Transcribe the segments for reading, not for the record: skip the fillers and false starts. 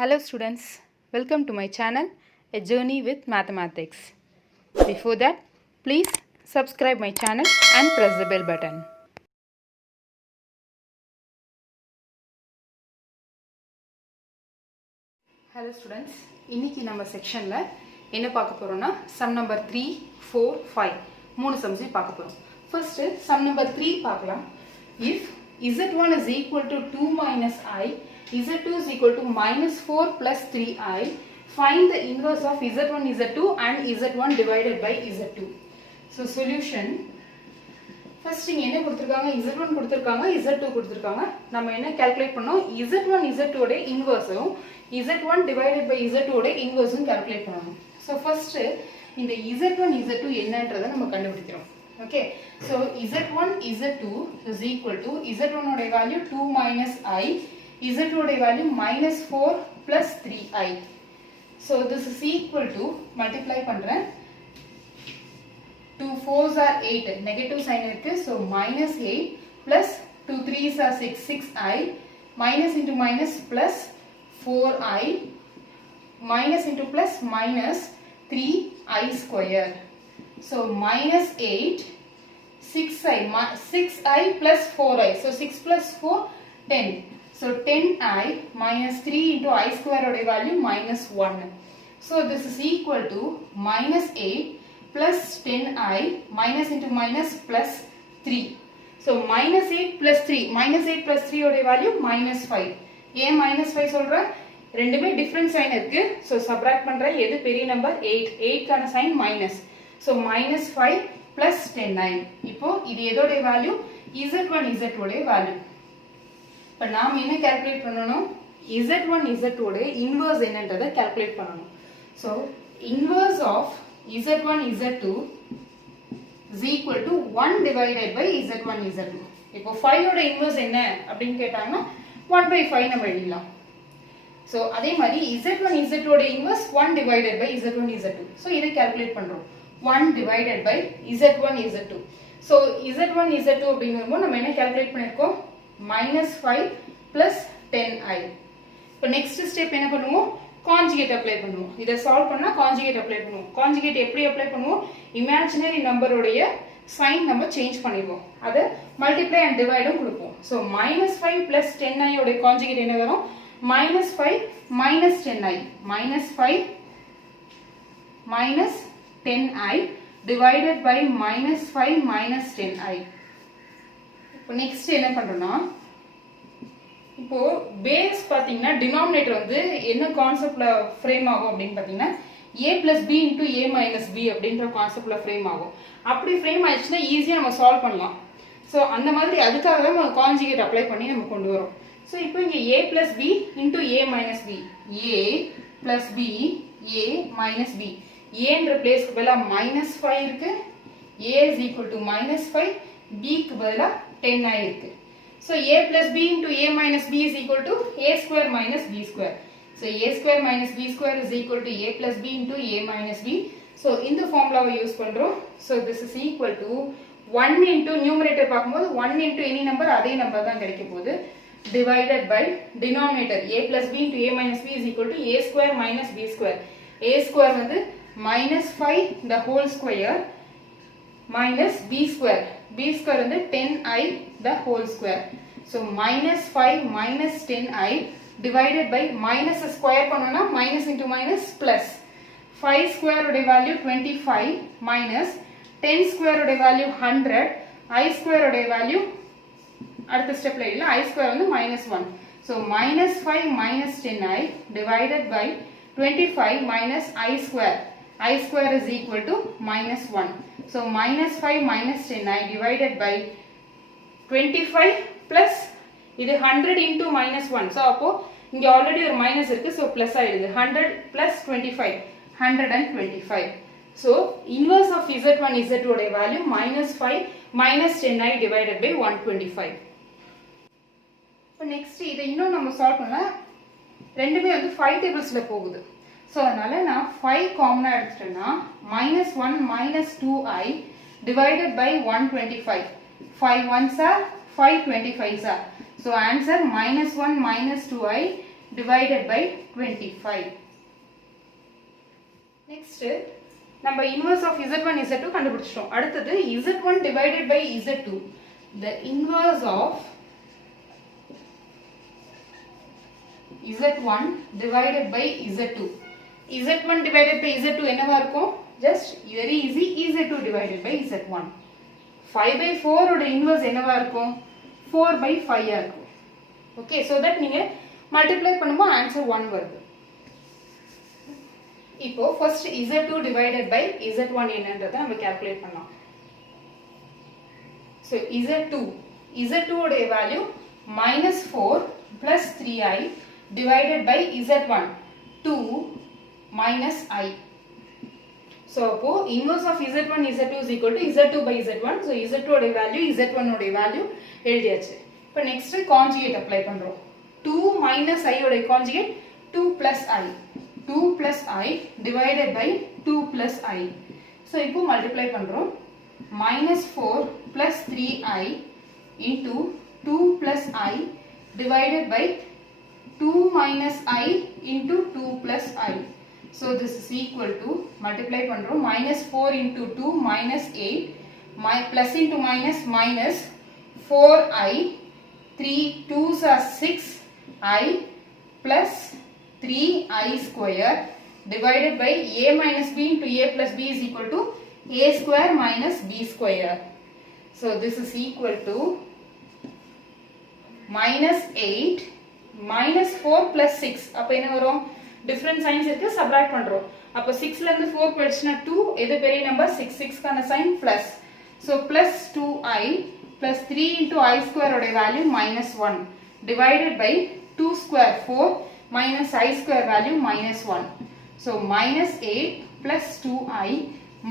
Hello students, welcome to my channel, A Journey with Mathematics. Before that, please subscribe my channel and press the bell button. Hello students, இன்னைக்கு நம்ம செக்ஷன்ல என்ன பார்க்க போறோம்னா sum number 3, 4, 5 மூணு sums பார்க்க போறோம். First sum number 3 பார்க்கலாம். If z1 is equal to 2 minus I, z2 is equal to minus 4 plus 3i, find the inverse of z1, z2 and z1 divided by z2. So solution, first இங்க என்ன கொடுத்திருக்காங்க, z1 கொடுத்திருக்காங்க, z2 கொடுத்திருக்காங்க. நம்ம என்ன calculate பண்ணோம், z1 z2 ஓட inverse-உம் z1 divided by z2 ஓட inverse-உம் calculate பண்ணணும். So first இந்த z1 z2 என்னன்றதை நம்ம கண்டுபிடிக்கிறோம். Okay, so z1 z2 is equal to z1 ஓட value 2 minus I, z2 ஓட value minus 4 plus 3i. So this is equal to, multiply பண்றேன், 2 4s are 8, negative sign இருக்கு, so minus 8 plus 2 3s are 6, 6i, minus into minus plus 4i, minus into plus minus 3i square. So minus 8, 6i plus 4i, so 6 plus 4, 10. So 10i minus 3 into I square oda value minus 1. So this is equal to minus 8 plus 10i minus into minus plus 3. So minus 8 plus 3, minus 8 plus 3 oda value minus 5. ஏன் minus 5 சொல்றேன், ரெண்டுமே different sign இருக்கு. So subtract பண்றேன், எது பெரிய number 8, 8 கான sign minus. So minus 5 plus 10i. இப்போ இது எதோட value, z1 z2 ஓட value. இப்போ நாம் என்ன calculate பண்ணணும், z1 z2 ஓட inverse என்னன்றதை calculate பண்ணணும். So inverse of z1 z2 is equal to 1 divided by z1 z2. இப்போ 5 ஓட inverse என்ன அப்படின்னு கேட்டாங்கன்னா 1 by 5 நம்ம எழுதலாம். So அதே மாதிரி z1 z2 ஓட inverse 1 divided by z1 z2. So இதை calculate பண்றோம், 1 divided by z1 z2. So z1 z2 அப்படிங்கும்போது நம்ம என்ன calculate பண்ணிருக்கோம், minus 5 plus 10i. இப்போ next step என்ன பண்ணுவோம், conjugate apply பண்ணுவோம். இதை solve பண்ணா conjugate apply பண்ணுவோம். conjugate எப்படி apply பண்ணுவோம், imaginary number உடைய sign நம்ம change பண்ணிடுவோம், அதை multiply and divide கொடுப்போம். So minus 5 plus 10i உடைய conjugate என்ன வரும், minus 5 minus 10i, minus 5 minus 10i divided by minus 5 minus 10i. இப்போ next என்ன பண்றோம்னா, இப்போ பேஸ் பாத்தீங்கன்னா டினாமினேட்டர் வந்து என்ன கான்செப்ட்ல ஃப்ரேம் ஆகும் அப்படின்னு பாத்தீங்கன்னா a plus b into a minus b அப்படின்ற கான்செப்ட்ல ஃப்ரேம் ஆகும். அப்படி ஃப்ரேம் ஆயிடுச்சுன்னா ஈஸியா நம்ம சால்வ் பண்ணலாம். சோ அந்த மாதிரி அதுக்காக தான் நம்ம கான்ஜுகேட் அப்ளை பண்ணி நம்ம கொண்டு வரோம். சோ இப்போ இங்க a plus b into a minus b, a plus b, a minus b, a என்ற பிளேஸ்க்கு பதிலா minus 5 இருக்கு, a is equal to minus 5, b க்கு பதிலா 10i இருக்கு. So a plus b into a minus b is equal to a square minus b square. So a square minus b square is equal to a plus b into a minus b. So இந்த formula use பண்றோம். So this is equal to 1 into numerator பார்க்கும்போது 1 into any number அதே number தான் கிடைக்க போகுது, divided by denominator a plus b into a minus b is equal to a square minus b square. a square வந்து minus 5 the whole square minus b square, b square வந்து 10i the whole square. So minus 5 minus 10i divided by minus square பண்ணோம்னா minus into minus plus 5 square உடைய value 25 minus 10 square உடைய value 100, I square உடைய value அடுத்த ஸ்டெப்ல இல்ல, I square வந்து minus 1. So minus 5 minus 10i divided by 25 minus I square. I square is equal to minus 1. So minus 5 minus 10i divided by 25 plus இது 100 into minus 1. So அப்போ இங்க already ஒரு minus இருக்கு, so plus ஆயிடுது, 100 plus 25, 125. So inverse of z1 z2 ஓட value minus 5 minus 10i divided by 125. இப்போ next இதை இன்னும் நம்ம சால்வ் பண்ணா ரெண்டுமே வந்து 5 டேபிள்ஸ்ல போகுது. So அதனால நான் 5 காமனா எடுத்துட்டேன்னா minus 1 minus 2i divided by 125. 5 ones are 5 25s are. So answer minus 1 minus 2i divided by 25. Next, நம்ம inverse of Z1 Z2 கண்டுபிடிச்சிட்டோம். அடுத்தது Z1 divided by Z2. The inverse of Z1 divided by Z2. Z1 divided by Z2 என்னவா இருக்கும்? Just very easy, Z2 divided by Z1. 5 by 4 ஓட inverse என்னவா இருக்கும்? 4 by 5 இருக்கும். Okay, so that நீங்க multiply பண்ணும்போது answer 1 வருது. இப்போ first Z2 divided by Z1 என்னன்றதை நம்ம calculate பண்ணலாம். So Z2 ஓட value minus 4 plus 3i divided by Z1 2 minus I. So அப்போ inverse of Z1 Z2 is equal to Z2 by Z1. So Z2 ஓட value Z1 ஓட value எழுதியாச்சு. இப்போ next conjugate apply பண்றோம். 2 minus I ஓட conjugate 2 plus I. 2 plus I divided by 2 plus I. So இப்போ multiply பண்றோம். Minus 4 plus 3I into 2 plus I divided by 2 minus I into 2 plus I. So this is equal to, multiply பண்றோம், minus 4 into 2 minus 8, plus into minus minus 4I, 3 2s are 6I plus 3I square divided by A minus B into A plus B is equal to A square minus B square. So this is equal to minus 8 minus 4 plus 6. அப்ப என்ன வரும்? Different signs இருக்கு, subtract பண்றோம். அப்ப 6ல இருந்து 4 போயிடுச்சுனா 2, எது பெரிய number? 6 கான sign plus. So plus 2I plus 3 into I square ஓட value minus 1 divided by 2 square 4 minus I square value minus 1. So minus 8 plus 2I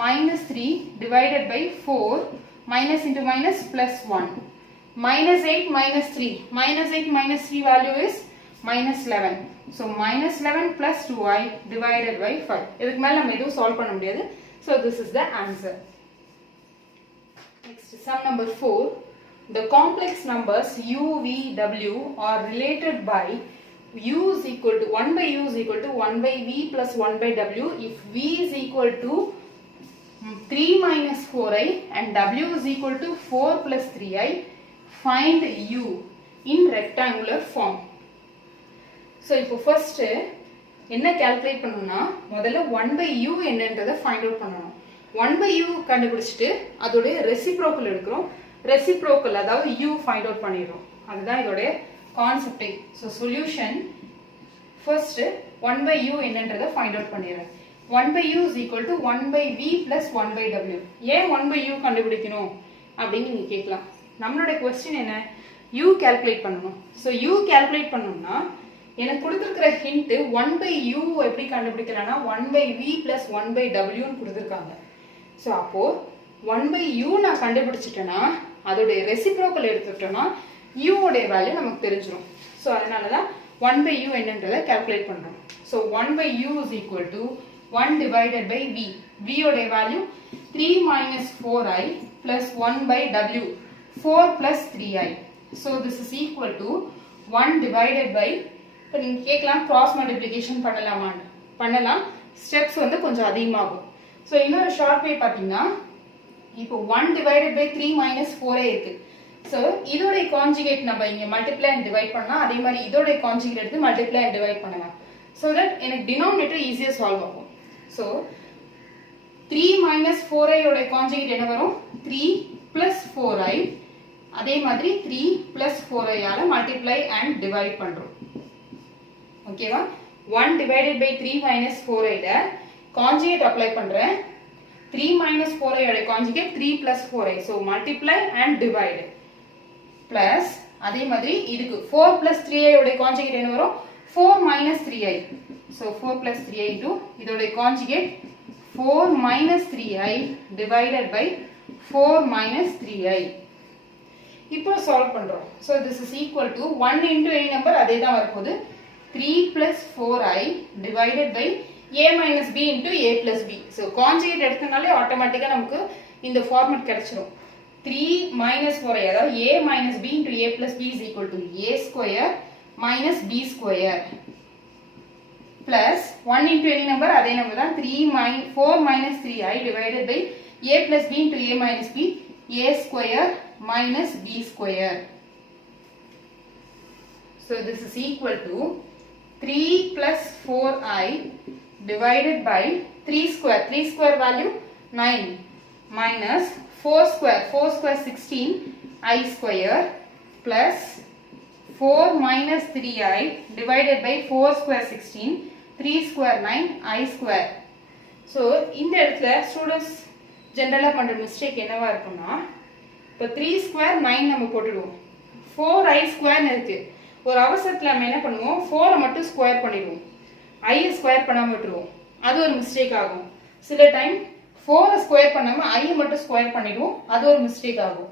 minus 3 divided by 4 minus into minus plus 1. Minus 8 minus 3. Minus 8 minus 3 value is minus 11. So minus 11 plus 2I divided by 5. இதுக்கு மேல நம்ம எதுவும் solve பண்ண முடியாது. So this is the answer. Next, sum number 4. The complex numbers u, v, w are related by u is equal to 1 by u is equal to 1 by v plus 1 by w if v is equal to 3 minus 4i and w is equal to 4 plus 3i. Find u in rectangular form. So இப்போ first என்ன calculate பண்ணனும்னா முதல்ல 1 by u என்னன்றதை find out பண்ணனும். 1 by u கண்டுபிடிச்சிட்டு அதோட reciprocal எடுக்கிறோம். Reciprocal அதாவது u find out பண்ணிடுறோம். அதுதான் இதோட concept. So solution first 1 by u என்னன்றதை find out பண்ணிடுறேன். 1 by u is equal to 1 by v plus 1 by w. ஏன் 1 by u கண்டுபிடிக்கணும் அப்படின்னு நீங்க கேட்கலாம். நம்மளோட क्वेश्चन என்ன? u calculate பண்ணனும். So u calculate பண்ணனும்னா எனக்கு கொடுத்திருக்கிற hint 1 by u எப்படி கண்டுபிடிக்கலாம்னா 1 by v plus 1 by w ன்னு கொடுத்திருக்காங்க. So அப்போ 1 by u நான் கண்டுபிடிச்சிட்டேனா அதோட reciprocal எடுத்துட்டோம்னா u ஓட வேல்யூ நமக்கு தெரிஞ்சிரும். So அதனால தான் 1 by u என்னன்றதை calculate பண்றோம். So 1 by u is equal to 1 divided by v. v ஓட value 3 minus 4i plus 1 by w 4 plus 3i. So this is equal to 1 divided by, இப்போ நீங்க கேட்கலாம் cross multiplication பண்ணலாமான்னு. பண்ணலாம், ஸ்டெப்ஸ் வந்து கொஞ்சம் அதிகமாகும். ஸோ இன்னொரு ஷார்ட் வே பார்த்தீங்கன்னா இப்போ 1 divided by 3 minus 4a இருக்கு. ஸோ இதோட கான்ஜுகேட் நம்ம இங்கே மல்டிப்ளை அண்ட் டிவைட் பண்ணலாம். அதே மாதிரி இதோட கான்ஜுகேட் எடுத்து மல்டிப்ளை அண்ட் டிவைட் பண்ணலாம். ஸோ தட் எனக்கு டினாமினேட்டர் ஈஸியாக சால்வ் ஆகும். ஸோ 3 minus 4i ஓட கான்ஜுகேட் என்ன வரும்? 3 plus 4i. அதே மாதிரி 3 plus 4i ஆல மல்டிப்ளை அண்ட் டிவைட் பண்றோம். ஓகேவா? 1 divided by 3 minus 4i ட கான்ஜுகேட் அப்ளை பண்றேன். 3 minus 4i ஓட conjugate 3 plus 4i. So multiply and divide. Plus அதே மாதிரி இதுக்கு 4 plus 3i ஓட கான்ஜுகேட் என்ன வரும்? 4 minus 3i. So 4 plus 3i into இதோட conjugate 4 minus 3i divided by 4 minus 3i. இப்போ சால்வ் பண்றோம். So this is equal to 1 into any number அதே தான் வரப்போகுது. 3 plus 4i divided by a minus b into a plus b. So conjugate எடுத்தனாலே ஆட்டோமேட்டிக்கா நமக்கு இந்த format கிடைச்சிரும். 3 minus 4i அதாவது a minus b into a plus b is equal to a square minus b square plus 1 into any number அதே number தான் 4 minus 3i divided by a plus b into a minus b a square minus b square. So this is equal to 3 plus 4i divided by 3 square value 9 minus 4 square 16 I square plus 4 minus 3i divided by 4 square 16 3 square 9 I square. So இந்த இடத்துல students ஜெனரலா பண்ற mistake என்னவா இருக்கும்னா இப்போ 3 square 9 நம்ம போட்டுடுவோம் 4i square இருக்கு ஒரு அவசரத்துல நம்ம என்ன பண்ணுவோம் 4 மட்டும் ஸ்கொயர் பண்ணிடுவோம் i ஸ்கொயர் பண்ணாம விட்டுருவோம் அது ஒரு மிஸ்டேக் ஆகும் சில டைம் 4 ஸ்கொயர் பண்ணாம i மட்டும் ஸ்கொயர் பண்ணிடுவோம் அது ஒரு மிஸ்டேக் ஆகும்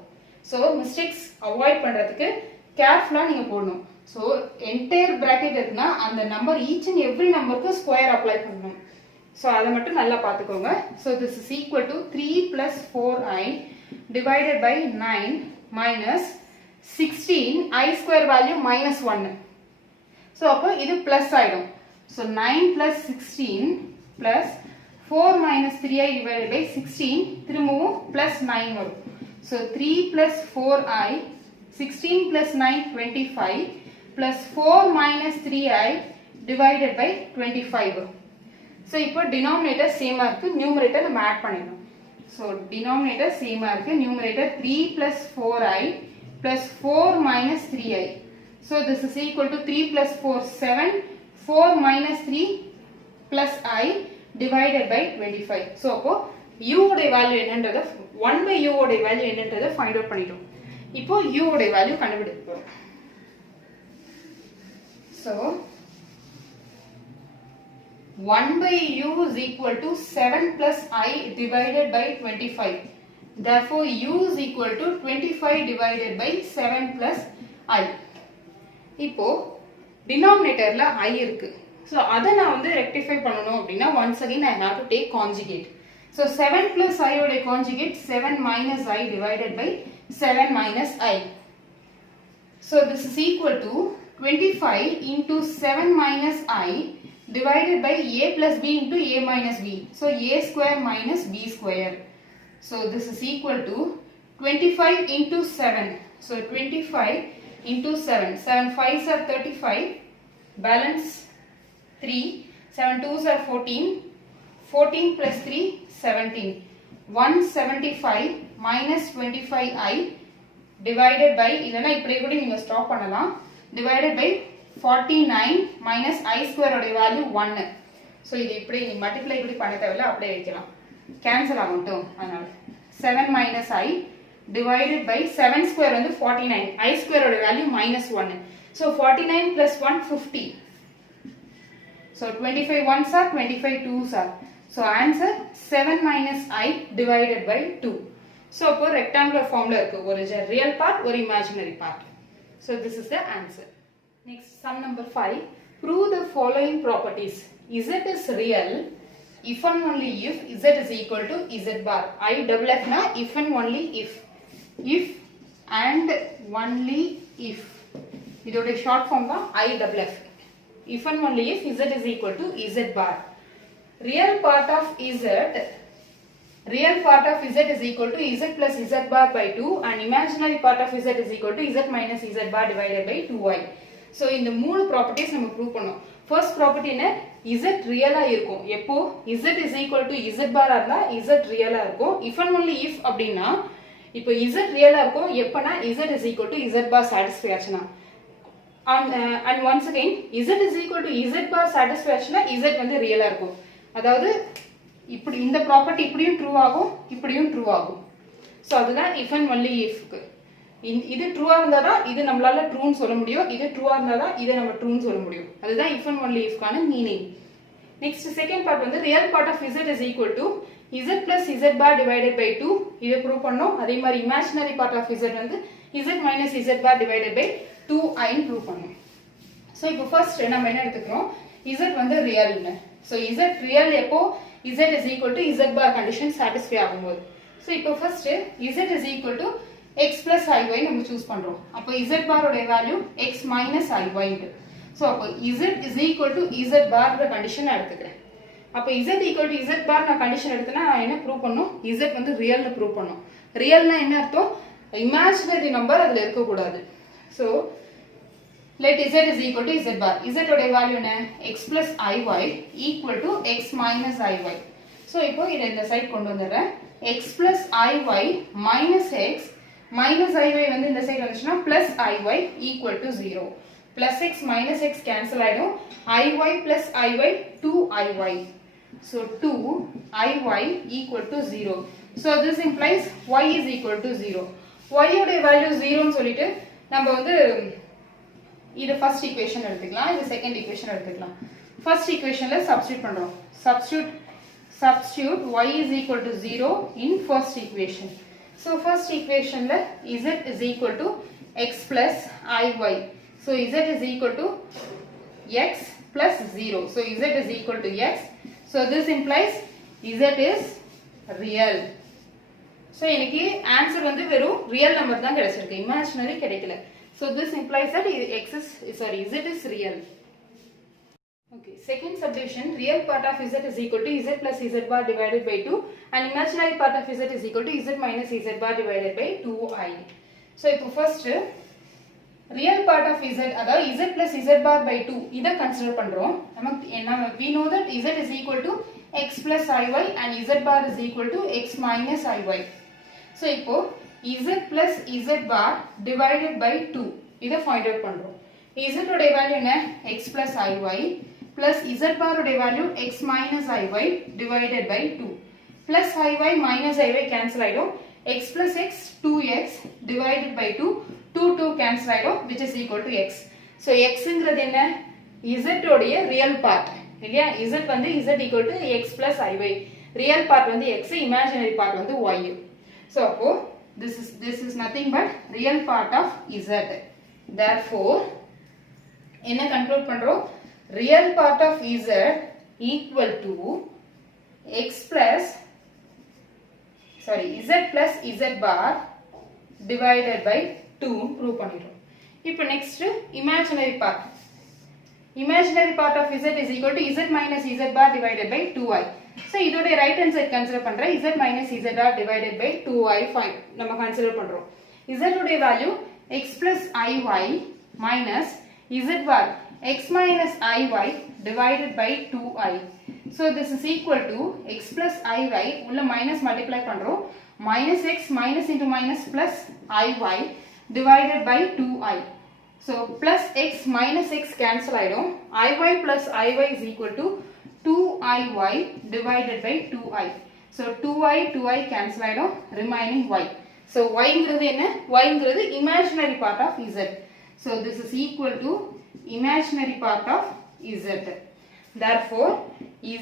சோ மிஸ்டேக்ஸ் அவாய்ட் பண்றதுக்கு கேர்ஃபுல்லா நீங்க போடணும் சோ என்டையர் பிராக்கெட் இருக்குனா அந்த நம்பர் ஈச் அண்ட் எவ்ரி நம்பருக்கு ஸ்கொயர் அப்ளை பண்ணனும் சோ அத மட்டும் நல்லா பாத்துக்கோங்க so this is equal to 3 plus 4i divided by 9 minus 16 I square value minus 1 so அப்போ இது plus ஆயிடும் so 9 plus 16 plus 4 minus 3i divided by 16 திரும்பவும் plus 9 வரும் so 3 plus 4i 16 plus 9 25 plus 4 minus 3i divided by 25 so இப்போ denominator same இருக்கு numerator நம்ம add பண்ணிடணும் so denominator same இருக்கு numerator 3 plus 4i plus 4 minus 3i so this is equal to 3 plus 4 7 4 minus 3 plus i divided by 25 so அப்போ u உடைய value என்னன்றதை 1 by u உடைய value என்னன்றதை ஃபைண்ட் அவுட் பண்ணிட்டோம் இப்போ u உடைய வேல்யூ கண்டுபிடிக்க போறோம் so 1 by u is equal to 7 plus i divided by 25 therefore u is equal to 25 divided by 7 plus i இப்போ denominatorல i இருக்கு so அத நான் வந்து ரெக்டிஃபை பண்ணனும் அப்படினா once again I have to take conjugate so 7 plus i ஓட conjugate 7 minus i divided by 7 minus i so this is equal to 25 into 7 minus i divided by a plus b into a minus b so a square minus b square so this is equal to 25 into 7 so 25 into 7 7 5s are 35 balance 3 7 2s are 14 14 plus 3 17 175 minus 25i divided by இல்லனா இப்படி கூட நீங்க stop பண்ணலாம் divided by 49 minus i square ஓட value 1 so இது இப்படி நீ multiply இப்படி பண்ண தேவையில்ல அப்படியே வைக்கலாம் கேன்சல் ஆகட்டும் அதனால 7 minus i divided by 7 square வந்து 49 i square ஓட value -1 so 49 plus 1 50 so 25 ones are 25 twos are so answer 7 minus i divided by 2 so அப்போ rectangular formula இருக்கு ஒரு real part ஒரு imaginary part so this is the answer next sum number 5 prove the following properties z is real if and only if z is equal to z bar I double f na if and only if and only if இதோட short form தான் I double f if and only if z is equal to z bar real part of z is equal to z plus z bar by 2 and imaginary part of z is equal to z minus z bar divided by 2i so இந்த மூணு properties நம்ம prove பண்ணோம் first property என்ன z ரியலா இருக்கும் எப்போ z is equal to z bar இருந்தா z ரியலா இருக்கும் if and only if அப்படினா இப்போ z ரியலா இருக்கும் எப்பனா z is equal to z bar satisfy ஆச்சுனா and once again z is equal to z bar satisfy ஆச்சுனா z வந்து ரியலா இருக்கும் அதாவது இப்படி இந்த ப்ராப்பர்ட்டி இப்படியும் ட்ரூ ஆகும் இப்படியும் ட்ரூ ஆகும் சோ அதுதான் if and only if க்கு இது ட்ரூவா இருந்தாதான் இது நம்மளால ட்ரூன்னு சொல்ல முடியும் இது ட்ரூவா இருந்தாதான் இத நம்ம ட்ரூன்னு சொல்ல முடியும் அதுதான் if and only if கான மீனிங் நெக்ஸ்ட் செகண்ட் பார்ட் வந்து real part of z is equal to z plus z bar divided by 2 இத ப்ரூவ் பண்ணோம் அதே மாதிரி இமேஜினரி பார்ட் ஆஃப் z வந்து z minus z bar divided by 2i prove பண்ணோம் so இப்போ first நம்ம என்ன எடுத்துக்கிறோம் z வந்து ரியல்னு சோ z ரியல் எப்போ z is equal to z bar condition satisfy ஆகும்போது சோ இப்போ first z is equal to x plus iy நம்ம சூஸ் பண்றோம் அப்போ z bar ஓட வேல்யூ x minus iy க்கு ஸோ அப்போ z is equal to z bar condition எடுத்துக்கிறேன். அப்போ z equal to z bar நான் கண்டிஷன் எடுத்தேன்னா என்ன ப்ரூவ் பண்ணும், z வந்து ரியல்னு ப்ரூவ் பண்ணும். ரியல்னா என்ன அர்த்தம், இமேஜினரி நம்பர் அதில் இருக்கக்கூடாது. So let z is equal to z bar. z உடைய வேல்யூ என்ன, x plus iy equal to x minus iy. So இப்போ இதை இந்த சைட் கொண்டு வந்துடுறேன். x plus iy minus x minus iy வந்து இந்த சைடு வந்துச்சுன்னா plus iy equal to 0. plus x minus x cancel ஆயிடும். iy plus iy 2iy. So 2iy equal to 0. So this implies y is equal to 0. y உடைய value 0 ன்னு சொல்லிட்டு நம்ம வந்து இது ஃபர்ஸ்ட் ஈக்குவேஷன் எடுத்துக்கலாம், இது செகண்ட் ஈக்குவேஷன் எடுத்துக்கலாம். ஃபர்ஸ்ட் ஈக்குவேஷன்ல சப்ஸ்டிட்யூட் பண்றோம். substitute y is equal to 0 in first equation. So first equationல z is equal to x plus iy. So z is equal to x plus 0. So z is equal to x. So this implies z is real. So எனக்கு answer வந்து வெறும் real number தான் கிடைச்சிருக்கு, imaginary கிடைக்கல. So this implies that z is real. Okay, second subdivision, real part of z is equal to z plus z bar divided by 2 and imaginary part of z is equal to z minus z bar divided by 2i. So இப்போ first real part of z அதாவது z plus z bar by 2 இதை consider பண்றோம். we know that z is equal to x plus iy and z bar is equal to x minus iy. So இப்போ z plus z bar divided by 2 இதை find out பண்றோம். z உடைய value என்ன, x plus iy plus z bar உடைய value x minus iy divided by 2 plus iy minus iy cancel ஆயிடும். x plus x 2x divided by 2 2 cancel ஆயிடும் which is equal to x. So x ங்கிறது என்ன, z உடைய real part இல்லையா, z வந்து z equal to x plus iy, real part வந்து x, imaginary part வந்து y. So அப்போ this is nothing but real part of z. Therefore என்ன conclude பண்றோம், real part of z equal to z plus z bar divided by 2 prove பண்ணிட்டோம். இப்போ next imaginary part. Imaginary part of z is equal to z minus z bar divided by 2i. So இதோட right hand side consider பண்றேன், z minus z bar divided by 2i fine நம்ம consider பண்றோம். z உடைய value x plus iy minus z bar x minus iy divided by 2i. So this is equal to x plus iy உள்ள minus multiply பண்றோம், minus x minus into minus plus iy divided by 2i. So plus x minus x cancel ஆயிடும், iy plus iy is equal to 2iy divided by 2i. So 2i cancel ஆயிடும், remaining y. So y ங்கிறது என்ன, y ங்கிறது imaginary part of z. So this is equal to imaginary part of z. Therefore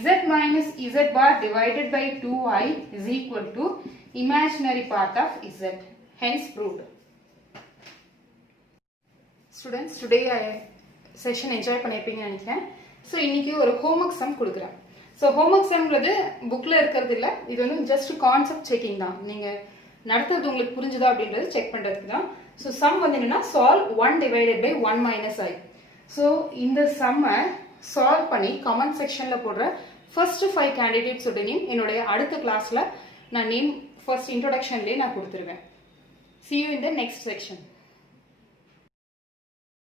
z minus z bar divided by 2i is equal to imaginary part of z. Hence proved. Students, today session enjoy பண்ணிருப்பீங்கன்னு நினைக்கிறேன். So இன்னைக்கு ஒரு homework sum கொடுக்குறேன். So homework சம்ங்கிறது புக்கில் இருக்கிறது இல்லை, இது வந்து just concept checking தான். நீங்கள் நடத்துறது உங்களுக்கு புரிஞ்சுதா அப்படின்றது செக் பண்ணுறதுக்கு தான். ஸோ சம் வந்து என்னன்னா solve 1 divided by 1 minus i. So இந்த சம்மை சால்வ் பண்ணி கமெண்ட் செக்ஷனில் போடுற ஃபர்ஸ்ட் 5 கேண்டிடேட்ஸோட நேம் என்னுடைய அடுத்த கிளாஸில் நான் நேம் ஃபர்ஸ்ட் இன்ட்ரோடக்ஷன்லேயே நான் கொடுத்துருவேன். See you in the next section.